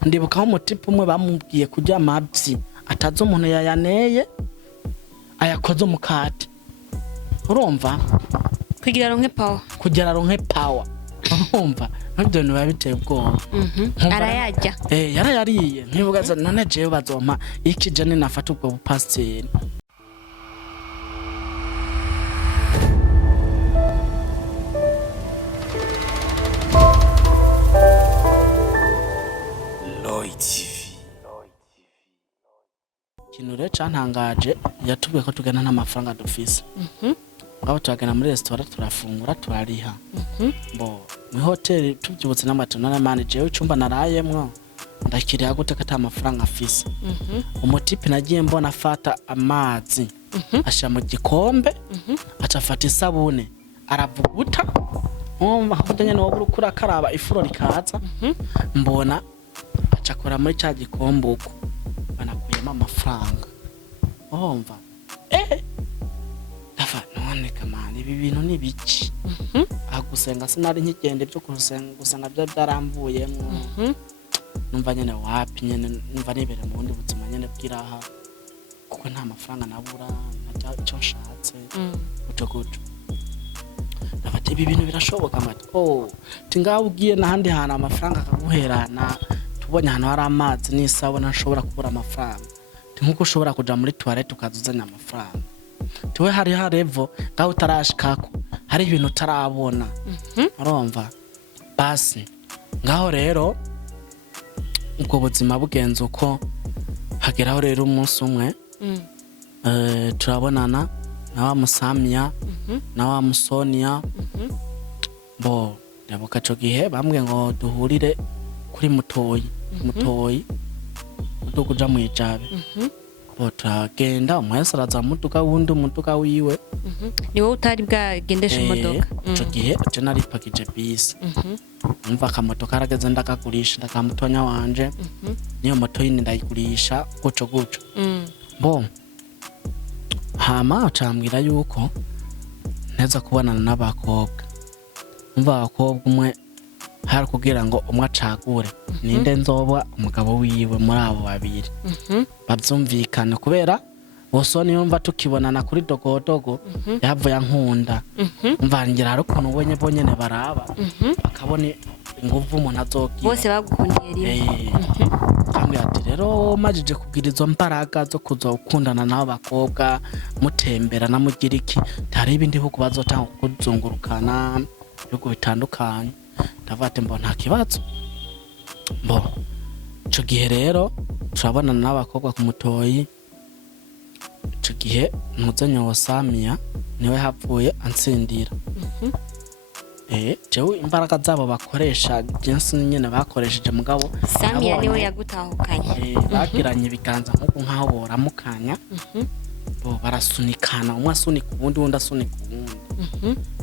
ndibuka aho umutipe umwe bamubwiye kujya amabyi atazo umuntu yayaneye ayakoze umukate urumva kugira ronke power urumva nabyo biba biteye ubwoba arayajya yarayariye ntibugaza none jewe bazompa ikije ni nafata ubwo bupasiteri kinure cantangaje yatubwiye ko tugana n'amafaranga dufise ngabo turagana muri restaurant turafungura turariha bo mu hotel tubyubutse n'amatuna na manager w'icumba narayemwo ndakiriya gute kata amafaranga afise umutipe nagiye mbona afata amazi asha mu gikombe acafata isabune aravuguta hakujanye no burukura karaba ifuro rikaza mbona acakora muri cya gikombe uko banakuyemo amafaranga urumva dafa none kamani ibi bintu ni biki agusenga sinari nkigende byo gusenga byo byaramvuyemo numva nyene wapi nyene numva nibere mu bundi buzima nyene bwiraha kuko nta mafaranga nabura cyo nshatse guco nafate ibi bintu birashoboka mati tingaho ugiye nahandi hana amafaranga akaguherana tubonye hano hari amazi n'isabune nshobora kubura amafaranga nkuko ushobora kuja muri toilette ukazuzanya amafaranga tuwe hari harevo ngaho utarashikako hari ibintu utarabona urumva basi ngaho rero ubwo buzima bugenze uko hageraho rero umunsi umwe turabonana na wa Musamiya na wa Musonia bo ndabuka cyo gihe bambwe ngo duhurire kuri mutoyi udukuja mu ijabe bo turagenda umwese araza mutuka wundi umutuka wiwe ni wowe utari bwagendesha imodoka cyo gihe je nari package bisi umva kamotoka arageze ndakagurisha ndakamutonya wanje niyo moto yindi ndayigurisha guco bo hama acambwira yuko neza kubonana n'abakobwa umva abakobwa umwe hari kugira ngo umwe acagure ninde nzoba umugabo wiwe muri abo babiri bavyumvikana kubera bose niyumva tukibonana kuri dogodogo yavuye nkunda umva ngira hari ukuntu ubonye baraba bakabona inguvu umuntu azogira bose bagukundiye rimwe kandi ati rero majije kugira izo mbaraga zo kuzokundana nabo bakobwa mutembera na mugiriki hari ibindi bihugu bazotanga kuzungurukana bihugu bitandukanye ndavate mbona nta kibazo bo cyo gihe rero turabonana n'abakobwa ku mutoyi cyo gihe ntuzanyo Musamiya niwe hapfuye ansindira jewe imbaraga zabo bakoresha jinsi nyene bakoresheje mugabo Musamiya niwe yagutahukanye bagiranye ibiganza nkaho boramukanya bo barasunikana umwe asunika ubundi wundi asunika ubundi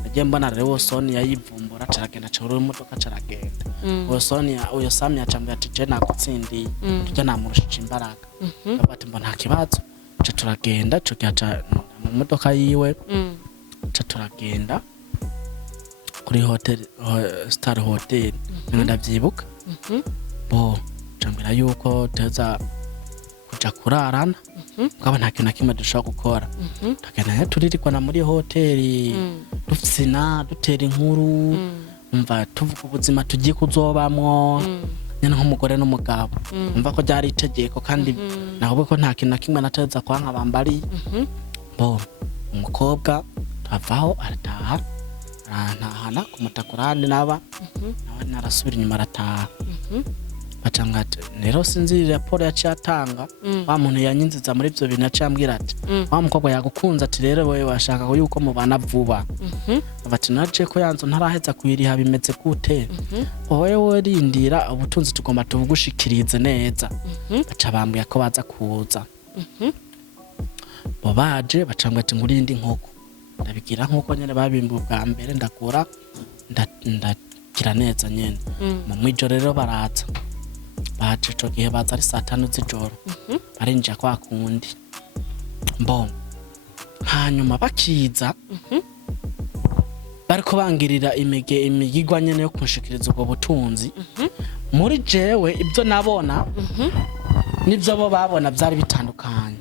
agiye mbona rero Sonia yivumbura caragenda cyo imodoka caragenda uyo Musamiya acambye ati je nakutsindiye tujya namurushije imbaraga bati mbona nta kibazo cyo turagenda cyo cyaca mu modoka yiwe cyo turagenda kuri hotel Star Hotel ndavyibuka bo cambira yuko teza kuja kurarana ngaba nta kintu nakimwe dushaka gukora tugenda turirikwa na muri hoteli dufsina dutera inkuru umva tuvuga ubuzima tugiye kuzobamwo nyene nk'umugore n'umugabo umva ko byari itegeko kandi naho ko nta kintu nakimwe nateza kwanka bambari bo umukobwa twavaho arataha arantahana kumutakurandi nawe narasubira inyuma arataha bacangate rero sinzi raporo yacyatanga wa muntu yanyinziza muri byo bintu yacambwira ati wa mukobwa yagukunza ati rero wewe washaka ko yuko mubana vuba bati naje ko yanzo ntaraheza kuyiriha bimeze gute wowe rindira ubutunzi tugomba tubugushikirize neza baca bambwiye ko baza kuza bo baje bacambwa ati ngurindi nkoko ndabigira nk'uko nyene babimba ubwa mbere ndakura ndakira neza nyene mu mwijoro rero baraza baje cyo gihe baza ari 5 z'ijoro barinjira kwa kundi mbongo hanyuma bakiza bariko bangirira imigigwa nyene yo kunshikiriza ubwo butunzi muri jewe ibyo nabona nibyo bo babona byari bitandukanye.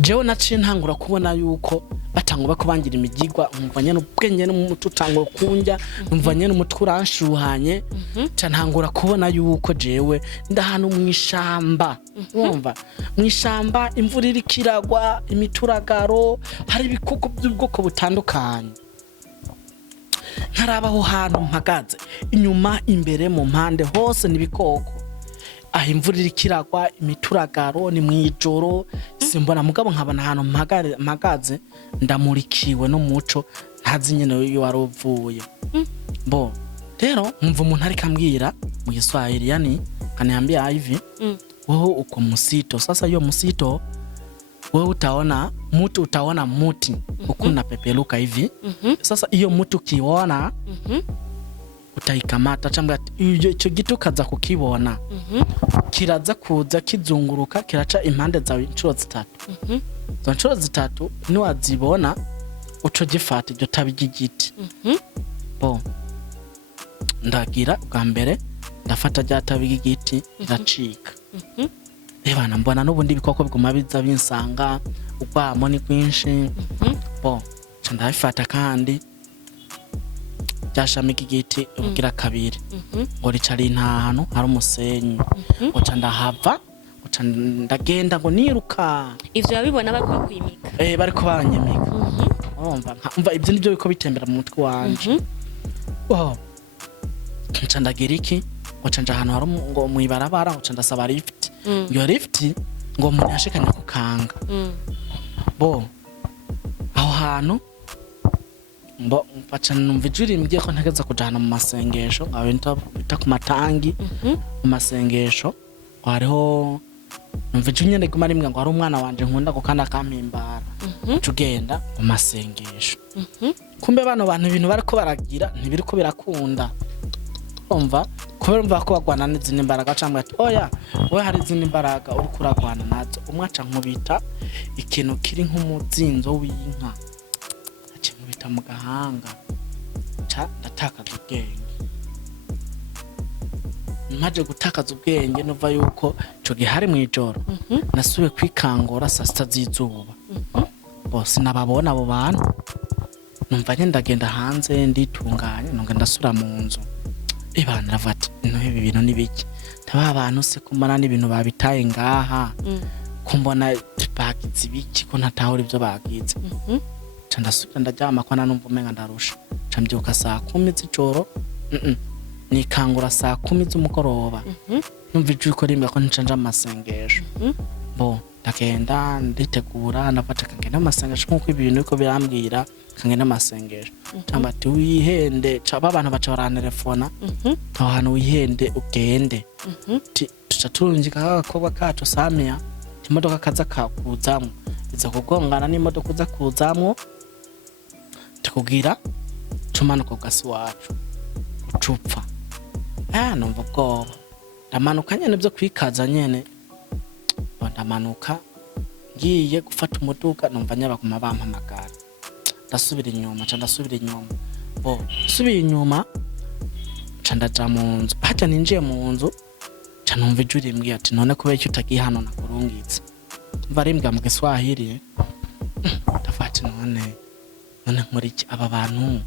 Jewe naciye ntangura kubona yuko batangwa kubangira imigigwa, umvanye n'ubwenge n'umutu utangwa kunjya, umvanye n'umutwe uranshuhanye, ntangura kubona yuko jewe ndahano mwishamba. Wumva mwishamba imvura iri kiragwa, imituragaro, hari ibikoko by'ubwoko butandukanye. Nkarabaho hantu mpagaze, inyuma imbere mu mpande hose nibikoko. Aho imvura iri kiragwa, imituragaro, ni mwijoro, simbona mugabo nkabana ahantu mpagaze ndamurikiwe no muco ntazi nyene yo warovuye. Bo rero mva umuntu ari kambwira mu Kiswahili, yani kaniambia hivi, wewe uko msito. Sasa hiyo msito wewe utaona muti ukuna pepeluka hivi. Sasa hiyo muti ukiona utaikamata, cyangwa icyo gito kaza kukibona kiraza kuza kizunguruka kiraca impande zawe inshuro zitatu. Zo nshuro zitatu ni wazibona uco gifata iryo tabi ry'igiti. Bo ndagira bwa mbere ndafata rya tabi ry'igiti iracika. Reba mbona n'ubundi bikoko biguma biza binsanga, ubwamo ni kwinshi. Bo ndabifata kandi cyashami k'igiti ubugira kabiri ngo ricari intahano hari umusenyi, uca ndahava, uca ndagenda ngo niruka. Ivyo babibona bariko kwimika, bariko banyemika. Umva ibyo nibyo biko bitembera mu mutwe wanje. Uca ndagira iki, uca nja ahantu hari ngo mwibarabara, uca ndasaba lift. Iyo lift ngo umuntu yashikanya kukanga. Bo aho hantu mbo mpaca numva ijuri mgiye ko ntageza kujana mu masengesho, aho bita ku matangi. Mu masengesho hariho numva ijuri nyene guma rimwe ngo hari umwana wanje nkunda ko kandi akampimbara, tugenda mu masengesho. Kumbe bano bantu ibintu bariko baragira ntibiriko birakunda. Umva kubera umva ko bagwana n'izindi imbaraga, cyangwa ati oya we hari izindi imbaraga uri kuragwana nazo. Umwaca nkubita ikintu kiri nk'umuzinzo w'inka, akimubita mu gahanga, ca ndatakaza ubwenge. Maje gutakaza ubwenge nuva yuko cyo gihari mu ijoro, nasubiye kwikangura saa sita z'izuba. Bose nababona abo bantu, numva ndagenda hanze nditunganya, nonga ndasura mu nzu. Ibana ravati no ibi bintu nibiki, taba abantu se kumana n'ibintu babitaye ngaha, kumbona bagize ibiki ko ntatahura ibyo bagize. Ndasubira ndaryama ko nanumva umenga ndarusha, cambyuka saa 10 z'ijoro, nikangura saa 10 z'umugoroba. Numva ijwi ko rimwe ko ncanja amasengesho. Bo ndagenda nditegura, ndafata kangena amasengesho nkuko ibintu biko birambwira, kangena amasengesho. Cyangwa ati wihende, caba abantu baca barantelefona, aho hantu wihende ugende. Tuca turungika agakobwa kacu Samia, imodoka kaza kakuzamwo, iza kugongana n'imodoka uza kuzamwo, tukugira tumanuka gasi wacu ucupfa. Numva ubwoba, ndamanuka nyene byo kwikaza nyene. Ndamanuka ngiye gufata umuduga, numva nyabakuma bampamagara, ndasubira inyuma. Bo subiye inyuma ca ndaja mu nzu. Haja ninjiye mu nzu ca numva ijuri mbwiye ati none kubera icyo utagiye hano nakurungitse. Mva rimbwa mu Kiswahili, ndafata none muri iki aba bantu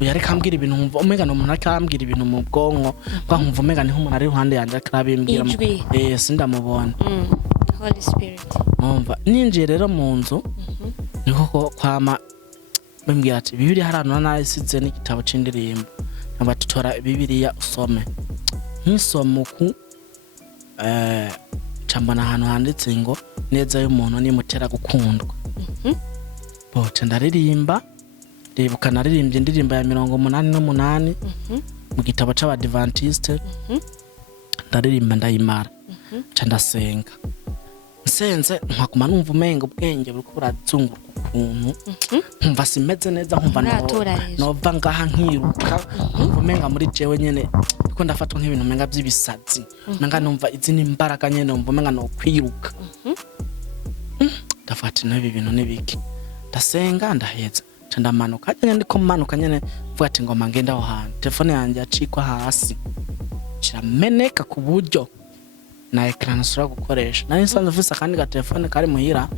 uya reka mbwira ibintu umva umenga no umuntu akambwira ibintu mu bwonko, kwa nkumva umenga niho umuntu ari ruhande yanje akarabimbwira. Sindamubona. Holy Spirit. Umva ninjiye rero mu nzu, niko kwama bambwira ati Bibiliya harano nasize n'igitabo c'indirimbo, nabatutora Bibiliya usome. Nkisomuku cambona ahantu handitse ngo neza y'umuntu ni mutera gukundwa. Bo ndaririmba, ndibuka naririmbye indirimbo ya 88 mu gitabo c'Abadivantist. Ndaririmba ndayimara, ndasenga. Nsenze nkakuma numva umenga ubwenge buriko burazunguruka ukuntu, nkumva simeze neza, nkumva nova ngaha nkiruka, umenga muri jewe nyene ko ndafatwa nk'ibintu umenga by'ibisazi, umenga numva izindi imbaraga nyene, umenga no kwiruka. Ndafata ibi bintu nibiki, ndasenga ndaheza, ndamanuka nyene ndiko manuka nyene vuga ati ngoma ngenda aho hantu, telefone yanjye yacikwa hasi. kirameneka ku buryo na ecran sura gukoresha nari nsanzwe mfise akandi ga telefone kari muhira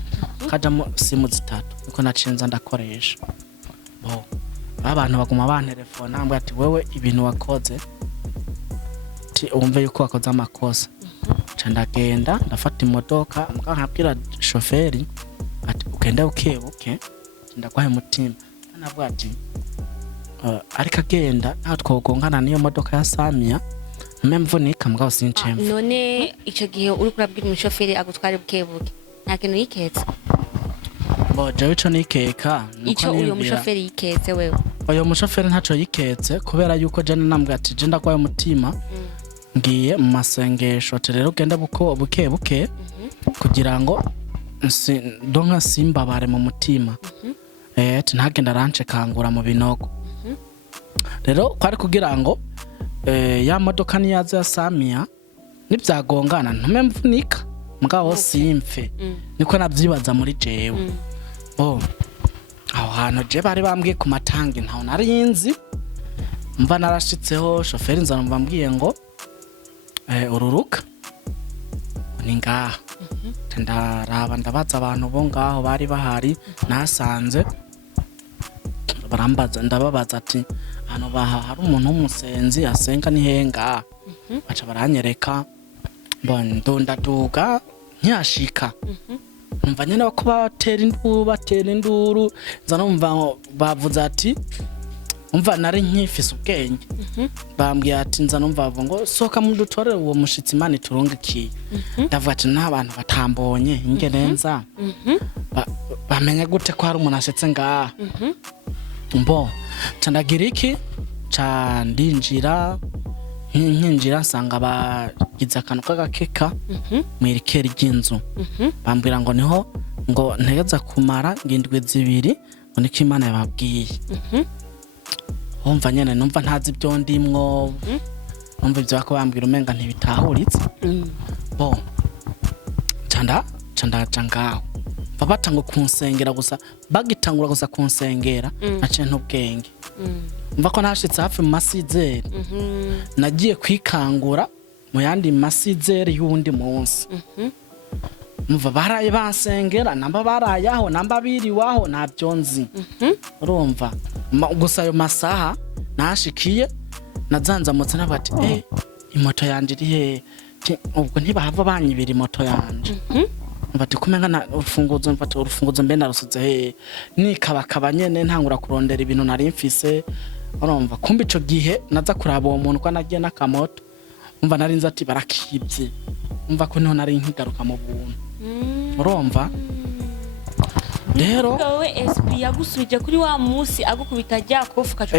kajamo simu zitatu niko nacinza ndakoresha bo abantu baguma bantelefona ambwe ati wewe ibintu wakoze ti umve yuko wakoze amakosa ndagenda ndafata imodoka mbwa nkabwira shoferi ati ugenda ukebuke ndakwahe mutima nabwo ati ariko agenda nta twogongana niyo modoka ya Samia mvunika mbwa sincemva none ico gihe uri kurabwira umushoferi agutware bukebuke nta kintu yiketse bo jewe ico nikeka ico uyo mushoferi yiketse wewe uyo mushoferi ntaco yiketse kubera yuko jana nambwa ati je ndakwaye umutima ngiye mu masengesho rero ugenda bukebuke kugira ngo donka simbabare mu mutima ntagenda rance kangura mu binogo rero kwari kugira ngo ya modoka niyaza ya Samia nibyagongana ntume mvunika mugabo simfe niko navyibaza muri jewe bo aho hantu je bari bambwiye ku matangi ntaho narinzi mva narashitseho shoferi nzana mbambwiye ngo ururuka ni ngaha ndaraba ndabaza abantu bo ngaho bari bahari nasanze barambaza ndababaza ati hano hari umuntu w'umusenzi asenga ni henga baca baranyereka ndondaduga ntiyashika numva nyene ko batera induru nzana numva bavuze ati umva nari nkifise ubwenge bambwiye ati nza numva ngo soka mu dutore uwo mushitsi Imana turungikiye ndavuga ati n'abantu batambonye ingerenza bamenye gute ko hari umuntu ashitse ngaha mbo candagira iki ca ndinjira nkinjira nsanga bagize akantu k'agakeka mwirikeri ry'inzu bambwira ngo niho ngo ntegeza kumara ngindwi zibiri ngo niko Imana yababwiye umva nyene numva ntazi ibyo ndimwo numva ibyo bako bambwira umenga ntibitahuritse bo canda babatango kunsengera gusa bagitangura gusa kunsengera nace ntubwenge umva ko nashitse hafi mu masizeri nagiye kwikangura mu yandi masizeri y'undi munsi umva baraye bansengera namba barayaho namba biriwaho nabyonzi urumva gusa ayo masaha nashikiye nazanzamutse nabati imoto yanje iri he ubwo ntibahava banyibira imoto yanje mbati kumenga na urufunguzo mbe narusuze he nikabakaba nyene ntangura kurondera ibintu nari mfise urumva kumbe ico gihe naza kuraba uwo muntu kwa nagiye nakamoto umva nari nzi ati barakibye umva ko niho nari nkigaruka mu buntu urumva rero wowe SP yagusubije kuri wa munsi agukubita rya kofu kacu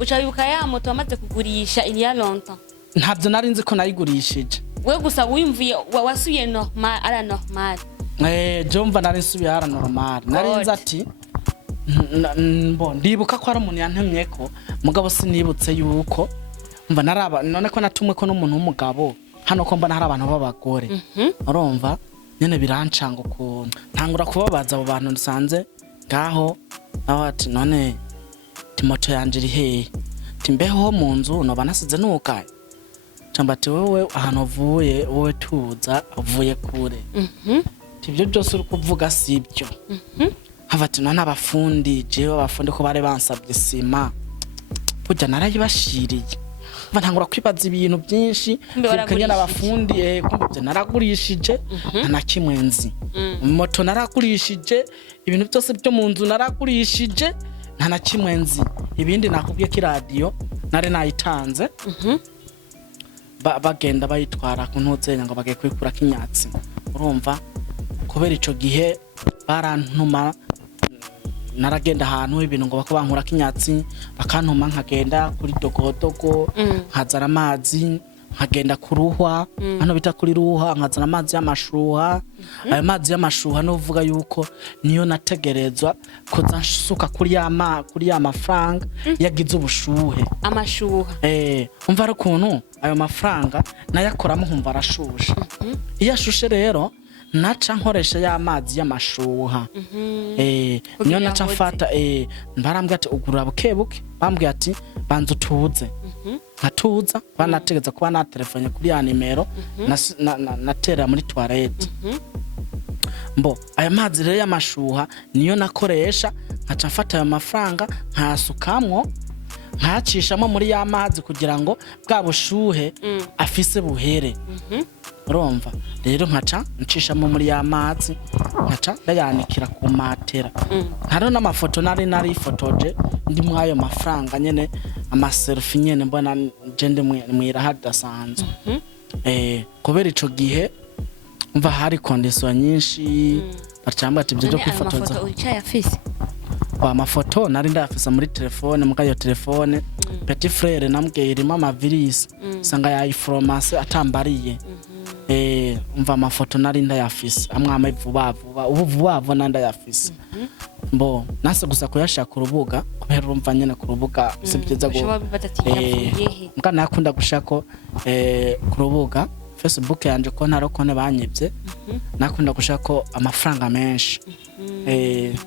uca bibuka ya moto amaze kugurisha iniya longtemps ntabyo nari nzi ko nayigurishije we gusa wimvuye wasubiye normal ara normal jomva nari nsubiye ara normal nari nzi ati ndibuka ko ari umuntu yantemye ko mugabo sinibutse yuko umva naraba none ko natumwe ko n'umuntu w'umugabo hano ko mbana hari abantu b'abagore urumva nyene birancanga ukuntu ntangura kubabaza abo bantu nsanze ngaho aho ati none timoto yanje iri hehe timbeho mu nzu no banasize nukaye camba ati wewe ahantu uvuye wowe tuza uvuye kure tibyo byose uri kuvuga sibyo havati none abafundi jewe abafundi ko bare bansabye sima burya narayibashiriye ntangura kwibaza ibintu byinshi kanya n'abafundi kumbe naragurishije nta kimwe nzi moto naragurishije ibintu byose byo mu nzu naragurishije nta kimwe nzi ibindi nakubwiye ko radio nare nayitanze bagenda bayitwara ku ntuzenya ngo bagiye kwikura kinyatsi urumva kubera ico gihe barantuma naragenda ahantu ibintu ngo bako bankura kinyatsi bakantuma nkagenda kuri dogodogo nkazana amazi nkagenda kuruhwa hano bita kuri ruha nkazana amazi y'amashuha ayo mazi y'amashuha no vuga yuko niyo nategerezwa kuzansuka kuri ya mafaranga yagize ubushuhe amashuha umva ari kuntu ayo mafaranga nayakoramo nkumva arashushe iyo ashushe rero naca nkoresha y'amazi y'amashuha niyo naca mfata barambwira ati ugurura bukebuke bambwira ati banza utuze nkatuza banategeza kuba na telefone kuri ya nimero natera muri toilette mbo aya mazi rero y'amashuha niyo nakoresha nkaca mfata ayo mafaranga nkasukamwo nkacishamo muri ya mazi kugira ngo bwa bushuhe afise buhere urumva rero nkaca ncishamo muri ya mazi nkaca ndayanikira ku matera haro n'amafoto nari fotoje ndi mu ayo mafaranga nyene amaselfie nyene mbona jende mwira hadasanzwe kubera ico gihe umva hari condition nyinshi bacamba ati byo kwifotoza amafoto nari ndafisa muri telefone mukayo telefone petit frère namubwiye irimo amavirus sanga ya information atambariye umva amafoto nari ndayafisa amwama vuba ndayafisa mbo nase gusa kuyashaka urubuga kubera urumva nyene ku rubuga sibyiza go mukana yakunda gushako ku rubuga Facebook yanje ko ntarokone banyibye nakunda gushako amafaranga menshi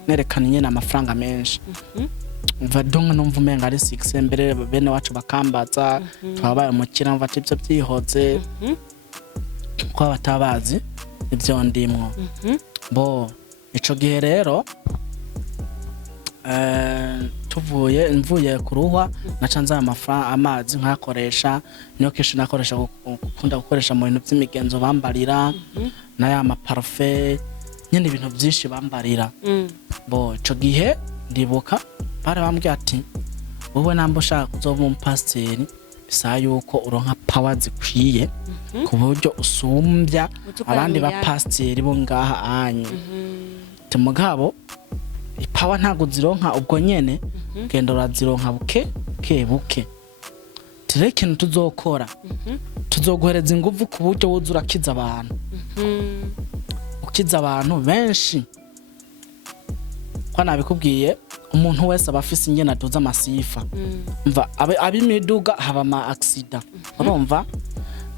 nerekana nyene amafaranga menshi umva donga numva umenga ari 6 mbere bene wacu bakambaza twabaye umukira mva tibyo byihoze kwa batabazi ibyo ndimwo bo ico gihe rero mvuye kuruhwa nacanza amafaranga amazi nkakoresha niyo kesho nakoresha gukunda gukoresha mu bintu by'imigenzo bambarira na ya maparfait nyene ibintu byinshi bambarira bo ico gihe ndibuka bare bambwiye ati wowe nambo shaka kuzoba umupasteri bisa yuko uronka power zikwiye ku buryo usumbya abandi ba pasteri bo ngaha anye temugabo ipawa ntago zironka ubwo nyene genda urazironka buke tire ikintu tuzokora tuzoguhereza inguvu ku buryo wuzura kiza abantu ukiza abantu benshi kwa nabikubwiye umuntu wese abafise ingena aduza amasifa mva abimiduga haba ma accident urumva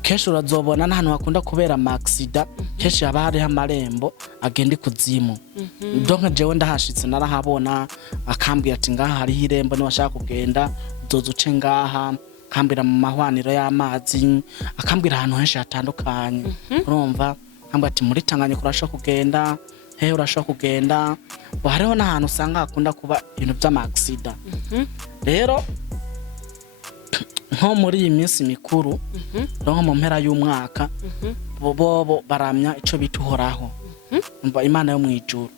kesho urazobona n'ahantu hakunda kubera ama accident kesho haba hari amarembo agenda kuzimu donc jewe ndahashitse narahabona akambwira ati ngaha hari irembo ni washaka kugenda uzozuce ngaha akambwira mu mahwaniro y'amazi akambwira ahantu henshi hatandukanye urumva akambwira ati muri Tanganyika urashaka kugenda urashaka kugenda hariho n'ahantu usanga hakunda kuba ibintu by'ama accident rero nko muri iyi minsi mikuru nko mu mpera y'umwaka bo baramya ico bituhoraho umva Imana yo mwijuru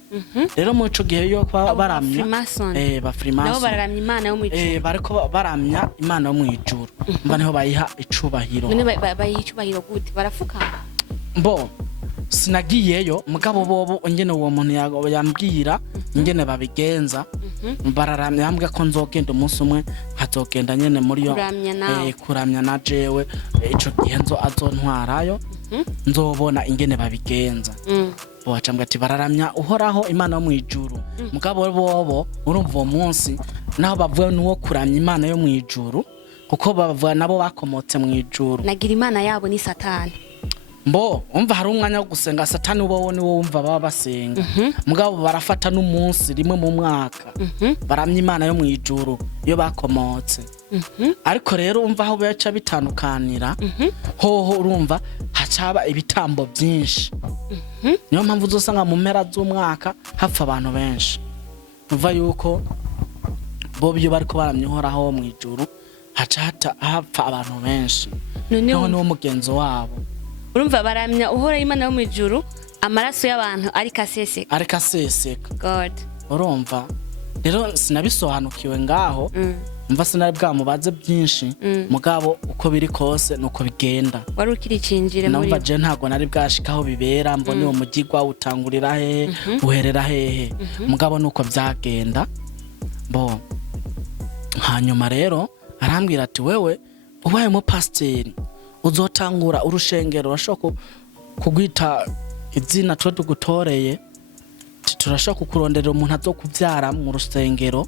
rero mu ico gihe yo baramya ba Freemason nabo baramya Imana yo mwijuru bariko baramya Imana yo mwijuru umva niho bayiha icubahiro none bayiha icubahiro gute barafukama mbo sinagiyeyo mugabo bobo ngene uwo muntu yambwira ngene babigenza bararamya yambwa ko nzogenda umunsi umwe hatogenda nyene muri yo kuramya na jewe ico gihe azontwarayo nzobona ingene babigenza bo acambwa ati bararamya uhoraho Imana yo mwijuru mugabo bobo urumva uwo munsi naho bavuye nuwo kuramya Imana yo mwijuru kuko bavuga nabo bakomotse mwijuru nagira Imana yabo ni Satani mbo umva hari umwanya wo gusenga Satani ubaho ni wo wumva baba basenga mugabo barafata n'umunsi rimwe mu mwaka baramya Imana yo mwijuru yo bakomotse ariko rero umva aho baca bitandukanira hoho urumva hacaba ibitambo byinshi niyo mpamvu uzosanga mu mpera z'umwaka hapfa abantu benshi umva yuko bo byo bariko baramya uhoraho mwijuru haca hapfa abantu benshi noneho no mugenzo wabo urumva baramya uhora Imana yo mwijuru amaraso y'abantu ari kaseseka God urumva rero sinabisohanukiwe ngaho mva sinari bwamubaze byinshi mugabo uko biri kose nuko bigenda wari ukiricinjire muri numva je ntago nari bwashikaho bibera mbone uwo mugigwa utangurira he uherera hehe mugabo nuko byagenda bo hanyuma rero arambwira ati wewe ubaye mu pasteri uzotangura urushengero urashaka kugwita izina twa tugutoreye turashaka kukurondera umuntu azokuvyara mu rusengero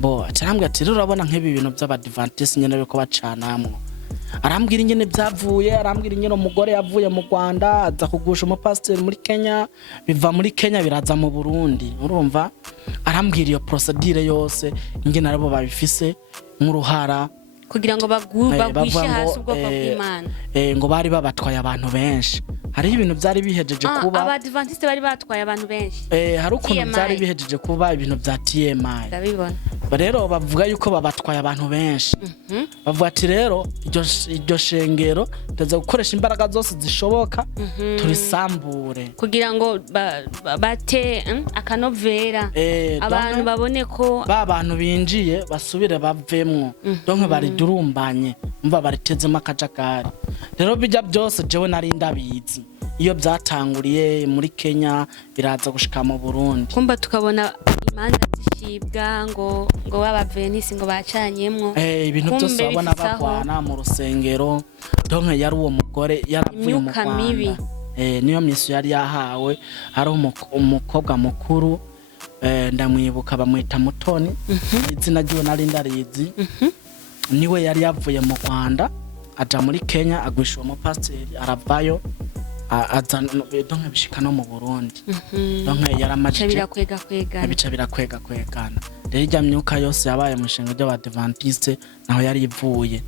bo atarambwe ati urabona nk'ibi bintu by'Abadivantist nyene biko bacanamwe arambwira ingene byavuye, arambwira ingene umugore yavuye mu Rwanda aza kugusha umupasiteri muri Kenya, biva muri Kenya biraza mu Burundi. Urumva arambwira iyo procedure yose ingene arabo babifise nk'uruhara kugira ngo bagwishe hasi ubwoko bw'Imana. Ngo bari babatwaye abantu benshi. Hari ibintu byari bihejeje kuba Abadivantist bari batwaye abantu benshi. Hari ukuntu byari bihejeje kuba ibintu bya TMI. Ndabibona. Rero bavuga yuko babatwaye abantu benshi. Bavuga ati rero iryo shengero ndaza gukoresha imbaraga zose zishoboka turisambure kugira ngo bate akanovera abantu babone ko abantu binjiye basubire bavemwo. Donc baridurumbanye umva baritezemo akajagari. Rero bijya byose jewe nari ndabizi iyo byatanguriye muri Kenya biraza gushika mu Burundi. Kumba tukabona imanza zishibwa ngo b'Abadivantist ngo bacanyemwo ibintu byose babona bakwana mu rusengero. Donc yari uwo mugore yaravuye mu Rwanda. Niyo miso yari yahawe ari umukobwa mukuru ndamwibuka bamwita Mutoni. Izina ryo nari ndarizi. Niwe yari yavuye mu Rwanda aja muri Kenya agwisha umupasiteri aravayo donc bishika no mu Burundi. Donc yaramajije bica birakwegana. Rero ijya myuka yose yabaye mu ishengro ry'Abadivantiste naho yari ivuye.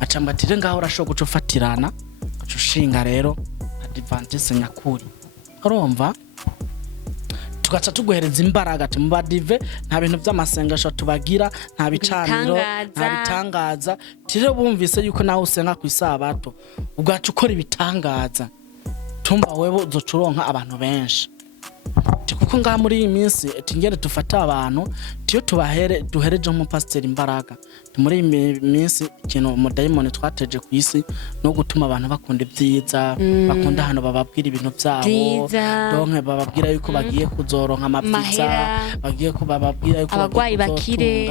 Acamba ati ngaho urashobora gucufatirana gushinga rero Adventiste nyakuri. Urumva tugaca tuguhereza imbaraga mu badive nta bintu by'amasengesho tubagira, nta bicaniro, nta bitangaza. Tire bumvise yuko nawe usenga ku isabato ugaca ukora ibitangaza, tumba wewe uzocuronka abantu benshi. Kuko ngaha muri iyi minsi tingere dufata abantu tiyo duhereje umupasiteri imbaraga. Muri iyi minsi ikintu umudayimoni twateje ku isi no gutuma abantu bakunda ibyiza, bakunda hano bababwira ibintu byabo. Donc bababwira yuko bagiye kuzoronka amapizza, bagiye kubababwira yuko abagwayi bakire,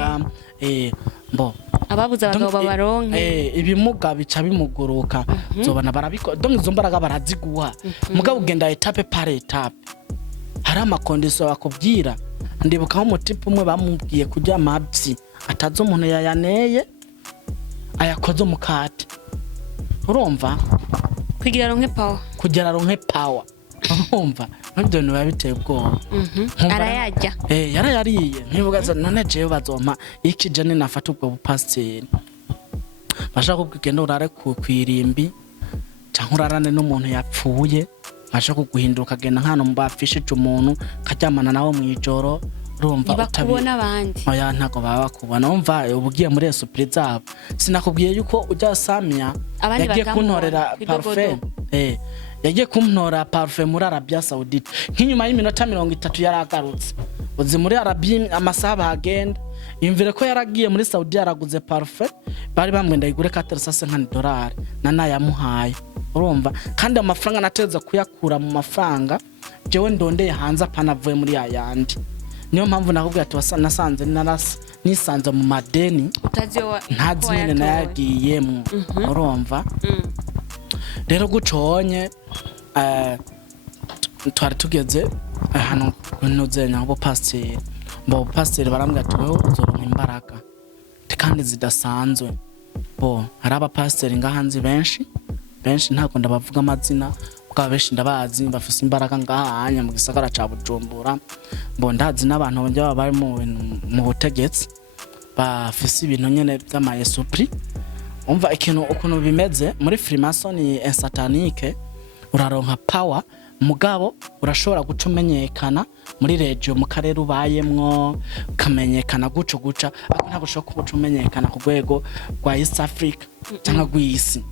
ababuza abagabo babaronke, ibimuga bica bimuguruka. Zobana barabiko donc izo mbaraga baraziguha. Mugabo ugenda etape par etape. Hari amakondisiyo bakubwira. Ndibuka nk'umutipe umwe bamubwiye kujya amabyi atazo umuntu yayaneye ayakoze umukate. Urumva kugira ronke power. Urumva nabyo niba biteye ubwoba. Arayajya yarayariye ntibugaza none jewe bazompa iki jene nafata ubwo bupasiteri. Bashaka kubwigenda urare kwirimbi cyangwa urarane n'umuntu yapfuye. Ashaka kuguhinduka genda nkano mbafishije umuntu karyamana nawo mu ijoro. Urumva utabona abandi oya ntago baba bakubona. Umva ubugiye muri surprise zabo. Sinakubwiye yuko ujya Samia yagiye kuntorera parfum. Yagiye kumntora parfum muri Arabia Saudite. Nk'inyuma y'iminota 30 yaragarutse. Uzi muri Arabia amasaha bagenda. Imvire ko yaragiye muri Saudi yaraguze parfum bari bamwenda igure $450 na nayamuhaye. Urumva kandi amafaranga nateza kuyakura mu mafaranga jewe ndondeye hanze apanavuye muri yayandi. Niyo mpamvu nakubwiye ati nasanze nisanze mu madeni ntazi nyene nayagiyemo. Urumva rero guconye twari tugeze hano kunozenya abo pasiteri. Bo pasiteri barambwira ati wewe uzoronka imbaraga kandi zidasanzwe. Hari abapasiteri ngahanze benshi ntabwo ndabavuga amazina kuko benshi ndabazi bafise imbaraga ngahanya mu gisagara ca Bujumbura. Ndazi n'abantu bonje bari mu butegetsi bafise ibintu nyene by'amayesupri. Umva ikintu ukuntu bimeze muri Freemason satanique uraronka power mugabo urashobora gucumenyekana muri regio mu karere ubayemwo kamenyekana guco guca ako ntabwo ushobora kumenyekana ku rwego rwa East Africa cyangwa rw'isi.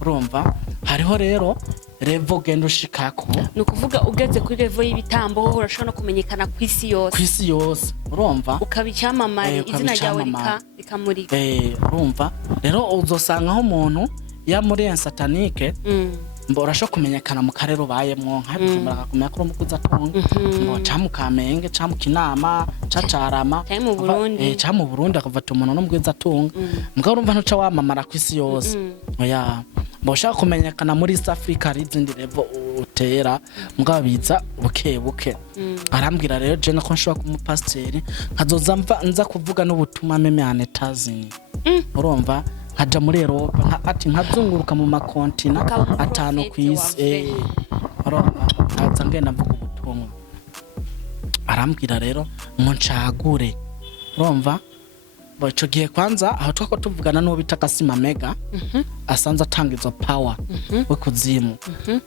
Urumva hariho rero level genda ushikako no kuvuga ugeze kuri level y'ibitambo ho urashobora kumenyekana ku isi yose. Urumva ukabicyamamare izina ryawe rikamurika. Urumva rero uzosanga aho umuntu ya muri satanique urashobora kumenyekana mu karere ubayemwo nk'abijumbura kumenya ko umukuza atunga camu Kamenge camu Kinama cacarama mu Burundi akavata umuntu no mugwiza atunga. Mugabo urumva ntuca wamamara ku isi yose. Oya ushaka kumenyekana muri East Africa izindi level utera mugabo biza buke. Arambwira rero je nako nshobora kumupasiteri nkazoza nza kuvuga n'ubutuma meme anetazini. Urumva nkaja muri Europe ati nkazunguruka mu makontina atanu kw'isi nkaza ngenda mvuga ubutumwa. Arambwira rero ngo ncagure, urumva ico gihe kwanza aho twako tuvugana n'uwo bita Kasima Mega asanze atanga izo power we kuzimu,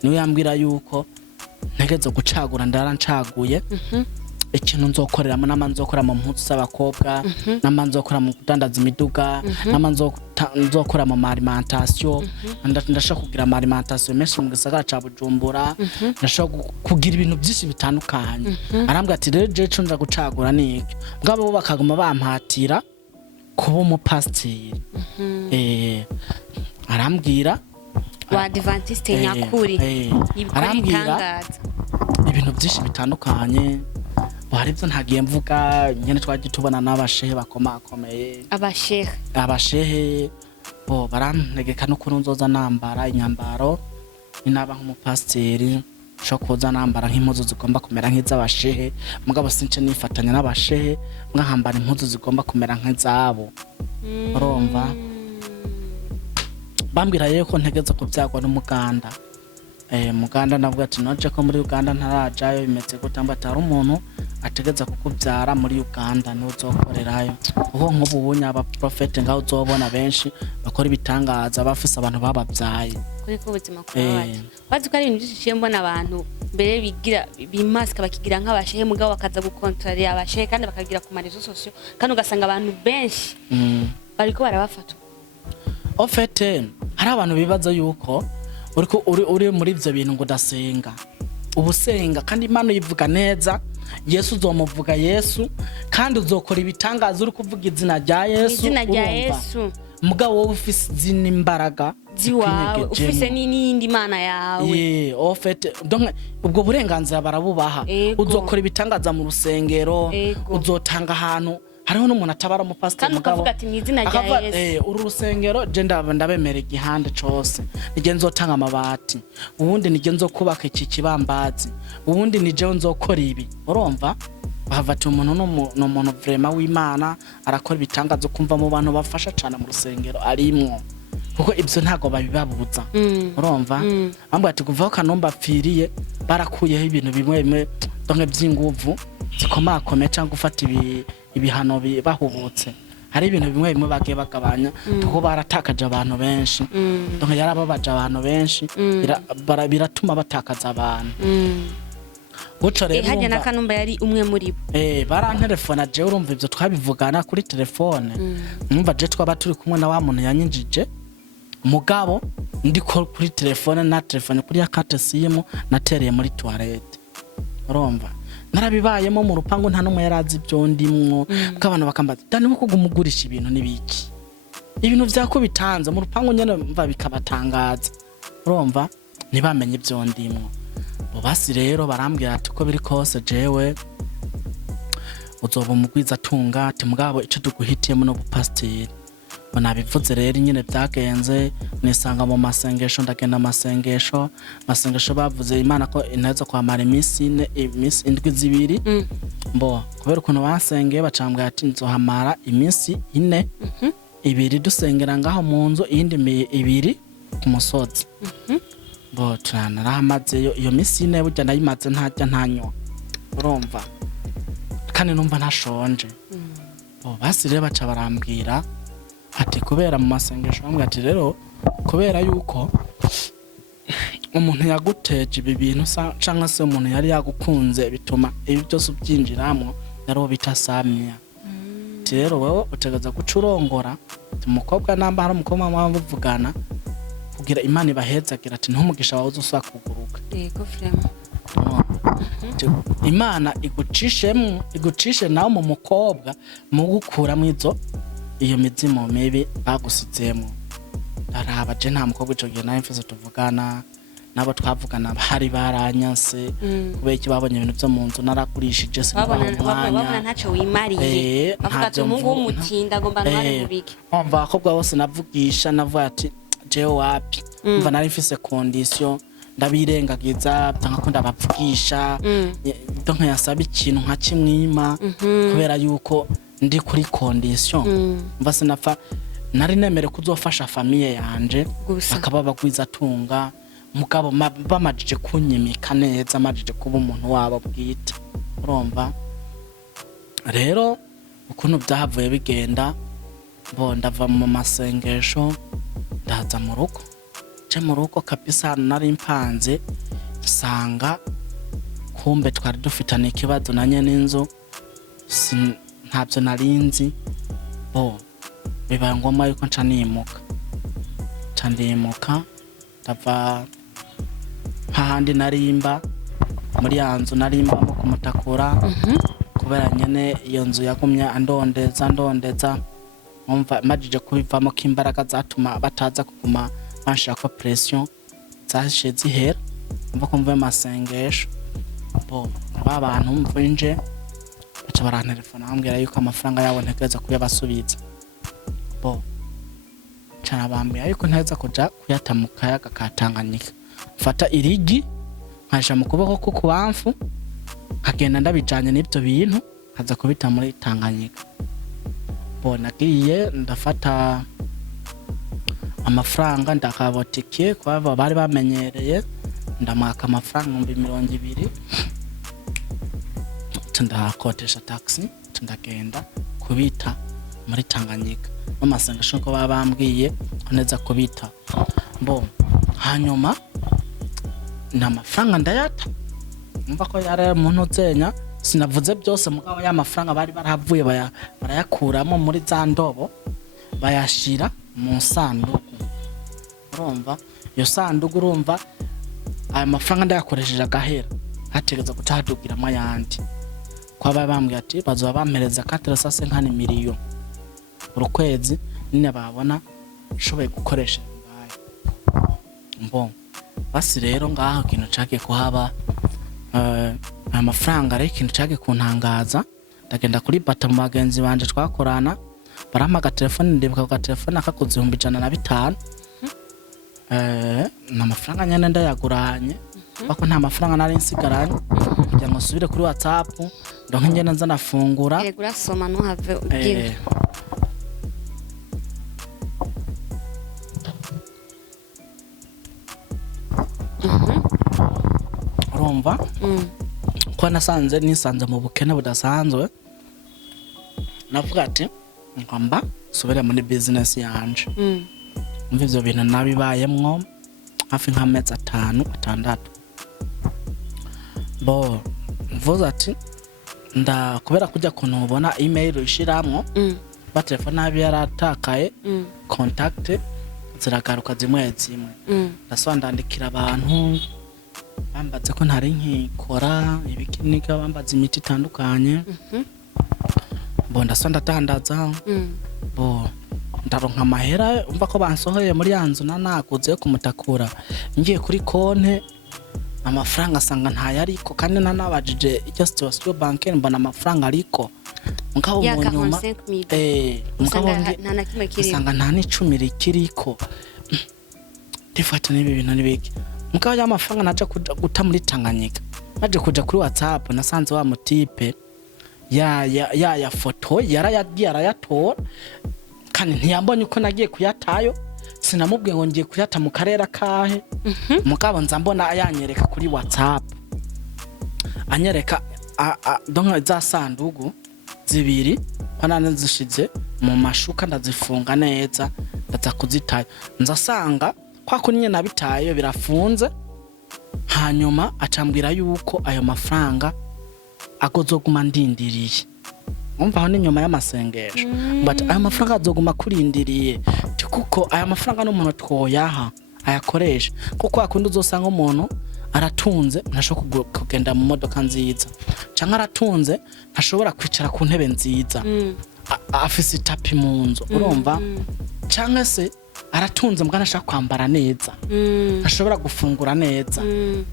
niwe yambwira yuko ntegeze gucagura. Ndarancaguye ikintu nzokoreramo, namanzokora mu mpuzu z'abakobwa, namanzokora mu kudandaza imiduga, namanzokora mu alimentation. Ndashaka kugira ama alimentation menshi mu gisagara ca Bujumbura, ndashaka kugira ibintu byinshi bitandukanye. Arambwira ati rero je cyo nja gucagura niki, mugabo bo bakaguma bampatira kuba umupasiteri. Arambwira wa Abadivantist nyakuri, arambwira ibintu byinshi bitandukanye. Hari ibyo ntagiye mvuga, nyene twagitubona n'abashehe bakomakomeye, abashehe bo barantegeka n'ukuntu nzoza nambara inyambaro inaba nk'umupasiteri, sho koza nambara nk'impuzu zigomba kumera nk'iz'abashehe, mugabo since nifatanya n'abashehe mwahambara impuzu zigomba kumera nk'izabo. Urumva bambwira yuko ntegeze kubyagwa n'umuganda. Muganda navuga ati noje ko muri Uganda ntarajayo bimeze gutamba atari umuntu ategeza kukubyara muri Uganda n'uzokorerayo. Uho nk'ubu bunya aba prophet ngaho uzobona benshi bakora ibitangaza bafise abantu bababyaye kuri ko buzima kwabaye. Bazi ko ari ibintu byinshi mbona abantu mbere bigira bimaska bakigira nk'abashehe, mugabo bakaza gukontrolera abashehe kandi bakagira ku marezo sosio, kandi ugasanga abantu benshi bariko barabafata. Ofete hari abantu bibaza yuko uri muri ivyo bintu ngo dasenga ubusenga, kandi Imana yivuga neza. Yesu uzomuvuga Yesu, kandi uzokora ibitangaza uri kuvuga izina rya Yesu. Mugabo wowe ufise izina imbaraga ziwawe, ufise n'indi Mana yawe. Ofete donc ubwo burenganzira barabubaha. Uzokora ibitangaza mu rusengero, uzotanga ahantu. Hariho n'umuntu atabara mu pastor mugabo ati mwizina rya Yesu uru rusengero je ndabemera igihande cose, nije nzotanga amabati, ubundi nije nzokubaka iki kibambazi, ubundi nije nzokora ibi. Urumva bahavati umuntu no muntu vraiment w'Imana arakora ibitangazo kumva mu bantu bafasha cyane mu rusengero arimwo, kuko ibyo ntago babibabuza. Urumva ambwa ati kuva kanomba apfiriye barakuyeho ibintu bimwe donc by'inguvu zikomakome cyangwa gufata ibihano bahubutse. Hari ibintu bimwe bagiye bagabanya kuko baratakaje abantu benshi, donc yarababaje abantu benshi, biratuma batakaza abantu. Guca rero hajya na Kanumba yari umwe muri bo. Barantelefona je, urumva ivyo twabivugana kuri telefone. Numva je twaba turi kumwe na wa muntu yanyinjije, mugabo ndiko kuri telefone na telefone kuri ya carte simu natereye muri toilette. Urumva narabibayemo mu rupango nta numwe yarazi ibyo ndimwo, bw'abantu bakambaza dani uko gumugurisha ibintu nibiki, ibintu vyako bitanze mu rupango nyene mva bikabatangaza. Urumva ntibamenye ibyo ndimwo. Bo basi rero barambwira ati ko biri kose jewe uzoba umugwiza tunga, ati mugabo ico tuguhitiyemo no bupasiteri. Banabivuze rero nyine byagenze, nisanga mu masengesho, ndagenda masengesho bavuze Imana ko ineza kwamara iminsi indwi zibiri. Mbo kubera ukuntu basengeye bacambwa ati nzohamara iminsi 4, 2 dusengera ngaho mu nzu, iyindi 2 ku musozi. Bo narahamazeye iyo minsi 4 burya ndayimaze ntajya ntanywa. Urumva kandi numva ntashonje. Bo basi rero baca barambwira ati kubera mu masengesho bamwe ati rero kubera yuko umuntu yaguteje ibi bintu cyangwa se umuntu yari yagukunze bituma ibi byose ubyinjiramo yaro bitasamya. Rero wowe utegaza gucurongora umukobwa namba hari umukobwa mwavugana kugira Imana ibahezagira ati ntumugisha wawe uzusaba kuguruka. Yego frema. Imana igucishe nawe mu mukobwa mu gukura mwizo iyo mizimu mibi bagusitsemo. Araba je nta mukobwa ico gihe nawe mfise tuvugana nabo twavugana bari baranyase kubera iki babonye ibintu byo mu nzu naragurishije se babona ntaco wimariye bavuga ati umungu w'umutinda agomba ntware mubiki. Umva akobwa bose navugisha navuga ati je wapi, umva nari mfise condition ndabirengagiza byanga ko ndabavugisha donc yasaba ikintu nka kimwima kubera yuko ndi kuri condition. Mva sinapfa nari nemere kuzofasha famiye yanje akaba bagwiza tunga mugabo bamajije kunyimika neza amajije kuba umuntu wabo bwite urumva rero ukuntu byahavuye bigenda bo ndava mu masengesho ndaza mu rugo kabisa nari mpanze sanga kumbe twari dufitanye ikibazo nanye n'inzu ntabyo narinzi bo bibaye ngombwa yuko nca ndimuka ndava hahandi narimba muri ya nzu narimbamo kumutakura kubera nyene iyo nzu yagumye andondeza umva majije kubivamo k'imbaraga zatuma bataza kuguma banshaka pression zashe zihera umva ko mvuye masengesho bo abantu mvinje baca barantelefona bambwira yuko amafaranga yabo ntegereza kuyabasubiza bo cyane bambwira yuko nteza kuja kuyata mu kayaga ka Tanganyika mfata irigi nkasha mu kuboko k'ukubamfu nkagenda ndabijanye n'ibyo bintu nkaza kubita muri Tanganyika bo nagiye ndafata amafaranga ndakabotike kwa bari bamenyereye ndamaka amafaranga 200 ndakotesha taxi ndagenda kubita muri Tanganyika n'amasengesho ko babambwiye neza kubita bo hanyuma n'amafaranga ndayata umva ko yari muntu zenya sinavuze byose mugabo ya mafaranga bari barahavuye barayakuramo muri za ndobo bayashira mu sanduku urumva iyo sanduku urumva aya mafaranga ndayakoresheje agahera hategeza gutahadugiramo ayandi kwa babambwiye ati bazoba bampereza 450 miliyoni urukwezi nine babona shoboye gukoresha mbaye mbo basi rero ngaho kintu cake kuhaba amafaranga rero ikintu cake kuntangaza ndagenda kuri bata mu bagenzi banje twakorana barampaga telefone ndibuka ku telefone akakoze 150 na mafaranga nyane ndayaguranye bako nta mafaranga nari nsigaranye kugira ngo subire kuri WhatsApp ndonke ngene nza nafungura yegura soma no have ugira urumva ko nisanze mu bukene budasanzwe navuga ati ngomba subira muri business yanje umva ivyo bintu nabibayemwo hafi nk'amezi 5-6 bo mvuze ati kubera kujya kuntu ubona email ushiramwo ba telefone nabi yaratakaye contact ziragaruka zimwe ndasondandikira abantu bambaze ko ntari nkikora ibikinika bambaze imiti itandukanye bo ndasondatandaza bo ndaronka amahera umva ko bansohoye muri yanzu nanaguze kumutakura ngiye kuri konte amafaranga asanga ntayariko kandi nanabajije icyo situation bancaire mbona amafaranga ariko mugabo mu nyuma mugabo asanga nta n'icumi rikiriko tifata n'ibi bintu nibiki mugabo ya mafaranga naje guta muri Tanganyika naje kuja kuri WhatsApp nasanze wa mutipe ya foto yarayatora kandi ntiyambonye uko nagiye kuyatayo sinamubwiye ngo ngiye kuyata mu karere kahe mugabo nza mbona ayanyereka kuri WhatsApp anyereka donc za sandugu zibiri kwana zishize mu mashuka ndazifunga neza ndaza kuzitayo nzasanga kwa kunye nabitayo birafunze hanyuma acambwira yuko ayo mafaranga akozoguma ndindiriye umva aho ni nyuma y'amasengesho but aya mafaranga azoguma kurindiriye kuko aya mafaranga n'umuntu twoyaha ayakoresha kuko akundi uzosanga umuntu aratunze ntashobora kugenda mu modoka nziza cyangwa aratunze ntashobora kwicara ku ntebe nziza afise itapi mu nzu urumva cyangwa se aratunze mbwana ashaka kwambara neza ashobora gufungura neza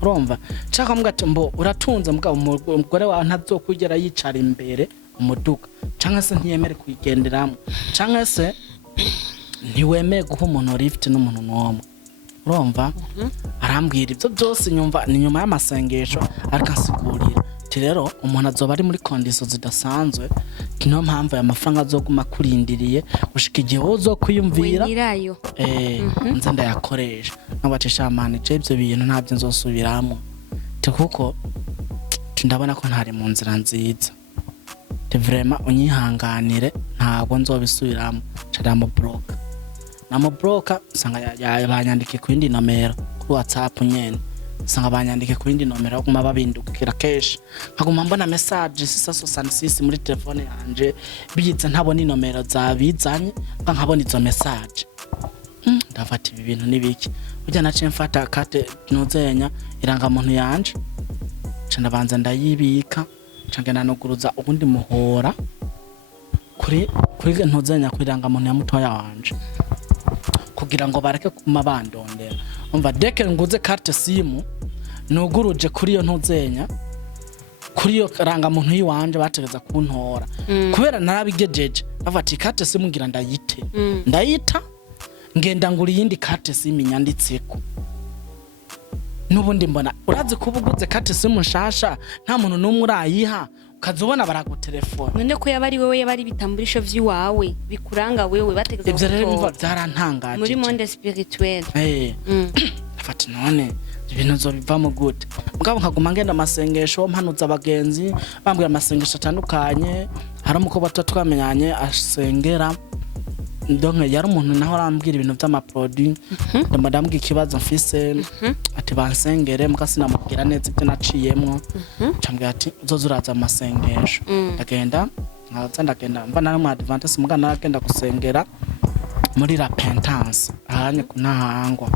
urumva cyangwa mbwa ati mbo uratunze mbwa umugore wawe ntazokugera yicara imbere umuduga cyangwa se ntiyemere kuyigenderamo cyangwa se ntiwemeye guha umuntu lift n'umuntu n'umwe urumva arambwira ibyo byose nyumva ni nyuma y'amasengesho ariko asigurira rero umuntu azoba ari muri conditions zidasanzwe kino mpamvu ya mafaranga azoguma kurindiriye gushika igihe wozo kwiyumvira nze ndayakoresha nabacisha amane ibyo bintu ntabyo nzosubiramo kuko ndabona ko ntari mu nzira nziza vraiment unyihanganire ntabwo nzobisubiramo cyaramo block namo block sanga yabanyandikiye ku yindi nomero kuri WhatsApp nyene sanga banyandike ku yindi nomero aguma babindukira kesh nkaguma mbona message 666 muri telefone yanje biyiza ntabona inomero zabizanye nkabona izo message ndafata ibi bintu nibiki ujya naciye mfata kate nuzenya iranga muntu yanje canda banza ndayibika cangena no guruza ubundi muhora kuri ntuzenya kwiranga muntu ya mutoya wanje kugira ngo bareke kuma bandondera umva deke nguze carte simu nuguruje kuri yo ntuzenya kuri yo ranga muntu yiwanje bategeza kuntora kubera narabigejeje bafati carte simu ngira ndayita ngenda nguri yindi carte simu nyanditseko nubundi mbona urazi kubuguze carte simu nshasha nta muntu numwe urayiha ukazubona baragutelefone none ko yabari wewe yabari bitamburisho vy'iwawe bikuranga wewe bategeza ivyo rero bimva byarantangaje muri monde spirituel afati none ibintu zo bivamo gute mugabo nkaguma ngenda amasengesho mpanuza abagenzi bambwira amasengesho atandukanye hari umukobwa twamenyanye asengera ndonke yari umuntu naho arambwira ibintu by'ama produit ndamubwira ikibazo mfise ati bansengere mukasi namubwira neza ibyo naciyemwo cyambwira ati uzozuraza amasengesho ndagenda mva nari mu Abadivantist mugana naragenda gusengera muri repentance ahanye kunahangwa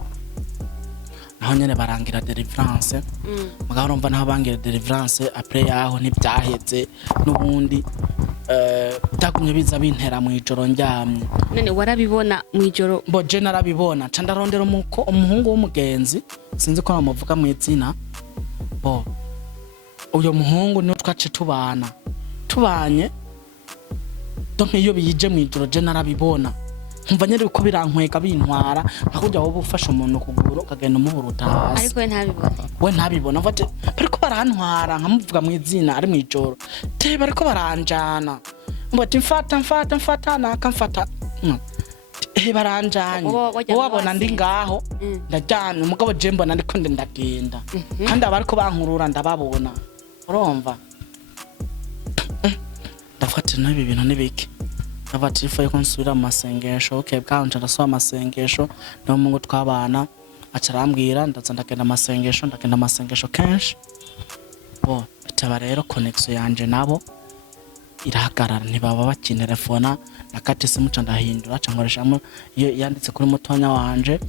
naho nyene barangira deliverance mugabo urumva naho bangira deliverance après yaho ntibyaheze nubundi byakumye biza bintera mu ijoro njyamye none warabibona mu ijoro bo je narabibona ca ndarondera umuhungu w'umugenzi sinzi ko namuvuga mu izina bo uyo muhungu niwe twace tubanye donc iyo biyije mu ijoro je narabibona nkumva nyeri uko birankwega bintwara akujya wowe ufasha umuntu kuguru kagenda umuburuta hasi ariko we ntabibona mfate bariko barantwara nkamuvuga mu izina ari mu ijoro te bariko baranjana mbati mfata nakamfata baranjanye wabona ndi ngaho ndajyana umugabo je mbona ndiko ndagenda kandi abariko bankurura ndababona urumva ndafata nabi bintu nibiki abati ifa yuko nsubira mu masengesho okay bwanje ndasoma amasengesho no mungu twabana acarambwira ndaza ndagenda amasengesho kenshi bo bitaba rero connection yanje nabo irahagarara ntibaba bakintelefona nakati simu ndahindura cankoreshamo iyo yanditse kuri mutonya wanje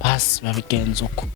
basi babigenza uko